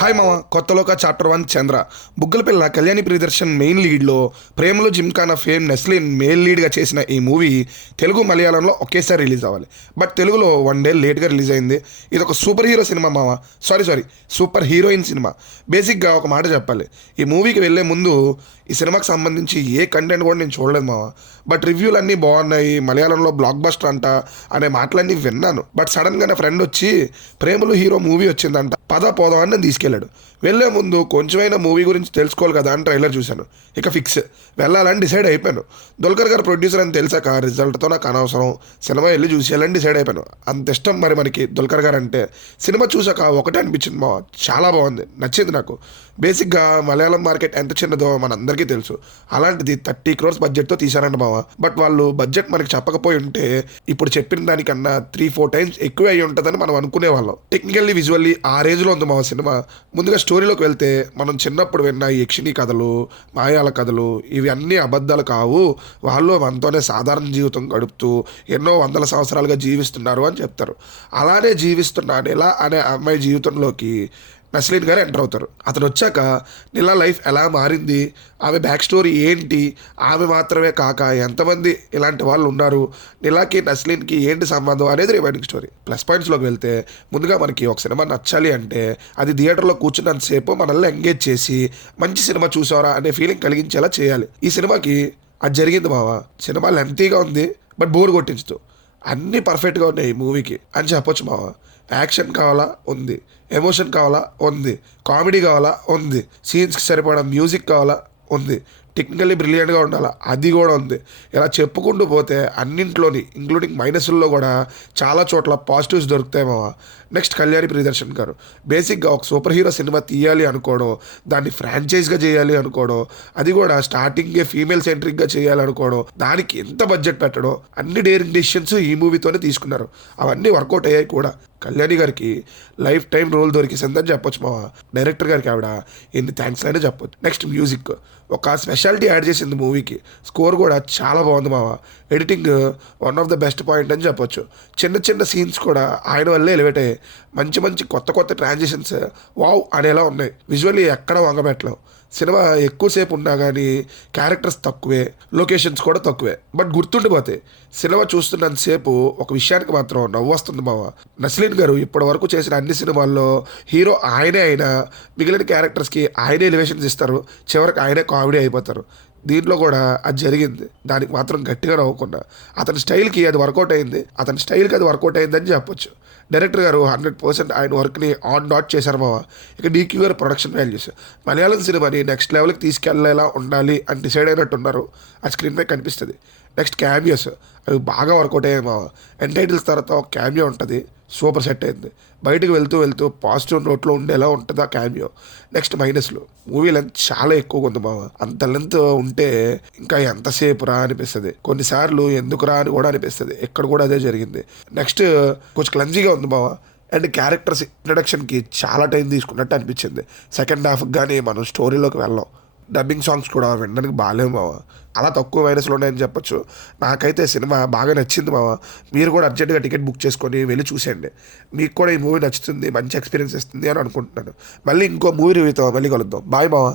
Hi మామ, కొత్తలోక chapter 1 చంద్ర. బుగ్గలపిల్ల Kalyani Priyadarshan main లీడ్లో, ప్రేమలో Gymkhana fame నెస్లిన్ main లీడ్గా చేసిన ఈ మూవీ తెలుగు మలయాళంలో ఒకేసారి రిలీజ్ అవ్వాలి. బట్ తెలుగులో 1 డే లేట్గా రిలీజ్ అయింది. ఇది ఒక సూపర్ హీరో సినిమా మామ, సారీ సూపర్ హీరోయిన్ సినిమా. బేసిక్గా ఒక మాట చెప్పాలి, ఈ మూవీకి వెళ్ళే ముందు ఈ సినిమాకి సంబంధించి ఏ కంటెంట్ కూడా నేను చూడలేదు మామ. బట్ రివ్యూలు అన్నీ బాగున్నాయి, మలయాళంలో బ్లాక్ బస్టర్ అంట అనే మాటలన్నీ విన్నాను. బట్ సడన్గా నా ఫ్రెండ్ వచ్చి ప్రేమలో హీరో మూవీ వచ్చిందంట, పోదాం అని నేను తీసుకెళ్ళాడు. వెళ్ళే ముందు కొంచెమైనా మూవీ గురించి తెలుసుకోవాలి కదా అని ట్రైలర్ చూశాను. ఇక ఫిక్స్, వెళ్ళాలని డిసైడ్ అయిపోయాను. దుల్కర్ గారు ప్రొడ్యూసర్ అని తెలిసాక రిజల్ట్తో నాకు అనవసరం, సినిమా వెళ్ళి చూసేయాలని డిసైడ్ అయిపోయాను. అంత ఇష్టం మరి మనకి దుల్కర్ గారు అంటే. సినిమా చూసాక ఒకటే అనిపించింది మా, చాలా బాగుంది, నచ్చింది నాకు. బేసిక్గా మలయాళం మార్కెట్ ఎంత చిన్నదో మనందరికీ తెలుసు. అలాంటిది 30 crores బడ్జెట్తో తీశారంట మామ. బట్ వాళ్ళు బడ్జెట్ మనకి చెప్పకపోయి ఉంటే ఇప్పుడు చెప్పిన దానికన్నా 3-4 times ఎక్కువ అయ్యి ఉంటుందని మనం అనుకునే వాళ్ళం. టెక్నికల్లీ విజువల్లీ ఆ రేంజ్లో ఉంది మా సినిమా. ముందుగా స్టోరీలోకి వెళ్తే, మనం చిన్నప్పుడు విన్న ఈ యక్షిణీ కథలు, మాయాల కథలు ఇవి అన్నీ అబద్ధాలు కావు, వాళ్ళు మనతోనే సాధారణ జీవితం గడుపుతూ ఎన్నో వందల సంవత్సరాలుగా జీవిస్తున్నారు అని చెప్తారు. అలానే జీవిస్తున్న నిలా అనే అమ్మాయి జీవితంలోకి నస్లీన్ గారు ఎంటర్ అవుతారు. అతను వచ్చాక నిలా లైఫ్ ఎలా మారింది, ఆమె బ్యాక్ స్టోరీ ఏంటి, ఆమె మాత్రమే కాక ఎంతమంది ఇలాంటి వాళ్ళు ఉన్నారు, నిలాకి నస్లీన్కి ఏంటి సంబంధం అనేది రిమైనింగ్ స్టోరీ. ప్లస్ పాయింట్స్లోకి వెళ్తే, ముందుగా మనకి ఒక సినిమా నచ్చాలి అంటే అది థియేటర్లో కూర్చున్నంతసేపు మనల్ని ఎంగేజ్ చేసి మంచి సినిమా చూసారా అనే ఫీలింగ్ కలిగించేలా చేయాలి. ఈ సినిమాకి అది జరిగింది మావా. సినిమా లెంతీగా ఉంది బట్ బోర్ కొట్టించదు. అన్నీ పర్ఫెక్ట్గా ఉన్నాయి ఈ మూవీకి అని చెప్పొచ్చు మావ. యాక్షన్ కావాలా ఉంది, ఎమోషన్ కావాలా ఉంది, కామెడీ కావాలా ఉంది, సీన్స్కి సరిపడా మ్యూజిక్ కావాలా ఉంది, టెక్నికల్లీ బ్రిలియంట్గా ఉండాలా అది కూడా ఉంది. ఇలా చెప్పుకుంటూ పోతే అన్నింట్లోని ఇంక్లూడింగ్ మైనస్ల్లో కూడా చాలా చోట్ల పాజిటివ్స్ దొరుకుతాయి మావ. నెక్స్ట్ కళ్యాణి ప్రియదర్శన్ గారు బేసిక్గా ఒక సూపర్ హీరో సినిమా తీయాలి అనుకోవడం, దాన్ని ఫ్రాంచైజ్గా చేయాలి అనుకోవడం, అది కూడా స్టార్టింగే ఫీమేల్ సెంట్రిక్గా చేయాలి అనుకోవడం, దానికి ఎంత బడ్జెట్ పెట్టడం, అన్ని డేరింగ్ డెసిషన్స్ ఈ మూవీతోనే తీసుకున్నారు. అవన్నీ వర్కౌట్ అయ్యాయి కూడా. కళ్యాణి గారికి లైఫ్ టైం రోల్ దొరికిసిందని చెప్పొచ్చు మావా. డైరెక్టర్ గారికి ఆవిడ ఎన్ని థ్యాంక్స్ అయినా చెప్పొచ్చు. నెక్స్ట్ మ్యూజిక్ ఒక స్పెషాలిటీ యాడ్ చేసింది మూవీకి. స్కోర్ కూడా చాలా బాగుంది మావా. Editing one of the best point అని చెప్పొచ్చు. చిన్న సీన్స్ కూడా ఆయన వల్లే ఎలివేట్ అయ్యాయి. మంచి కొత్త ట్రాన్సిషన్స్ వావ్ అనేలా ఉన్నాయి. విజువల్లీ ఎక్కడ వంగబెట్టలేం. సినిమా ఎక్కువసేపు ఉన్నా కానీ క్యారెక్టర్స్ తక్కువే, లొకేషన్స్ కూడా తక్కువే, బట్ గుర్తుండిపోతాయి. సినిమా చూస్తున్నంతసేపు ఒక విషయానికి మాత్రం నవ్వు వస్తుంది మావ. నస్లీన్ గారు ఇప్పటి వరకు చేసిన అన్ని సినిమాల్లో హీరో ఆయనే అయినా మిగిలిన క్యారెక్టర్స్కి ఆయనే ఎలివేషన్స్ ఇస్తారు, చివరికి ఆయనే కామెడీ అయిపోతారు. దీంట్లో కూడా అది జరిగింది. దానికి మాత్రం గట్టిగా నవ్వుకున్నా. అతని స్టైల్కి అది వర్కౌట్ అయిందని చెప్పొచ్చు. డైరెక్టర్ గారు 100% ఆయన వర్క్ని ఆన్ డాట్ చేశారు మావ. ఇక డీక్యూ గారు ప్రొడక్షన్ వాల్యూస్ మలయాళం సినిమాని నెక్స్ట్ లెవెల్కి తీసుకెళ్లేలా ఉండాలి అని డిసైడ్ అయినట్టున్నారు. ఆ స్క్రీన్ పై కనిపిస్తుంది. నెక్స్ట్ క్యామియోస్ అవి బాగా వర్కౌట్ అయ్యాయి మావ. ఎంటైటిల్స్ తర్వాత ఒక క్యామియో ఉంటుంది, సూపర్ సెట్ అయింది. బయటకు వెళ్తూ పాజిటివ్ నోట్లో ఉండేలా ఉంటుంది ఆ క్యామియో. నెక్స్ట్ మైనస్లు, మూవీ లెంత్ చాలా ఎక్కువగా ఉంది మావ. అంత లెంత్ ఉంటే ఇంకా ఎంతసేపు రా అనిపిస్తుంది, కొన్నిసార్లు ఎందుకు రా అని కూడా అనిపిస్తుంది. ఇక్కడ కూడా అదే జరిగింది. నెక్స్ట్ కొంచెం క్లమ్జీగా ఉంది మావ. అండ్ క్యారెక్టర్స్ ఇంట్రడక్షన్కి చాలా టైం తీసుకున్నట్టు అనిపించింది. సెకండ్ హాఫ్కి కానీ మనం స్టోరీలోకి వెళ్ళాం. డబ్బింగ్ సాంగ్స్ కూడా వినడానికి బాగాలేవు మావ. అలా తక్కువ వైరస్లు ఉన్నాయని చెప్పొచ్చు. నాకైతే సినిమా బాగా నచ్చింది మావ. మీరు కూడా అర్జెంటుగా టికెట్ బుక్ చేసుకొని వెళ్ళి చూసేయండి. మీకు కూడా ఈ మూవీ నచ్చుతుంది, మంచి ఎక్స్పీరియన్స్ ఇస్తుంది అని అనుకుంటున్నాను. మళ్ళీ ఇంకో మూవీ రివ్యూతో మళ్ళీ కలుద్దాం. బాయ్ మావ.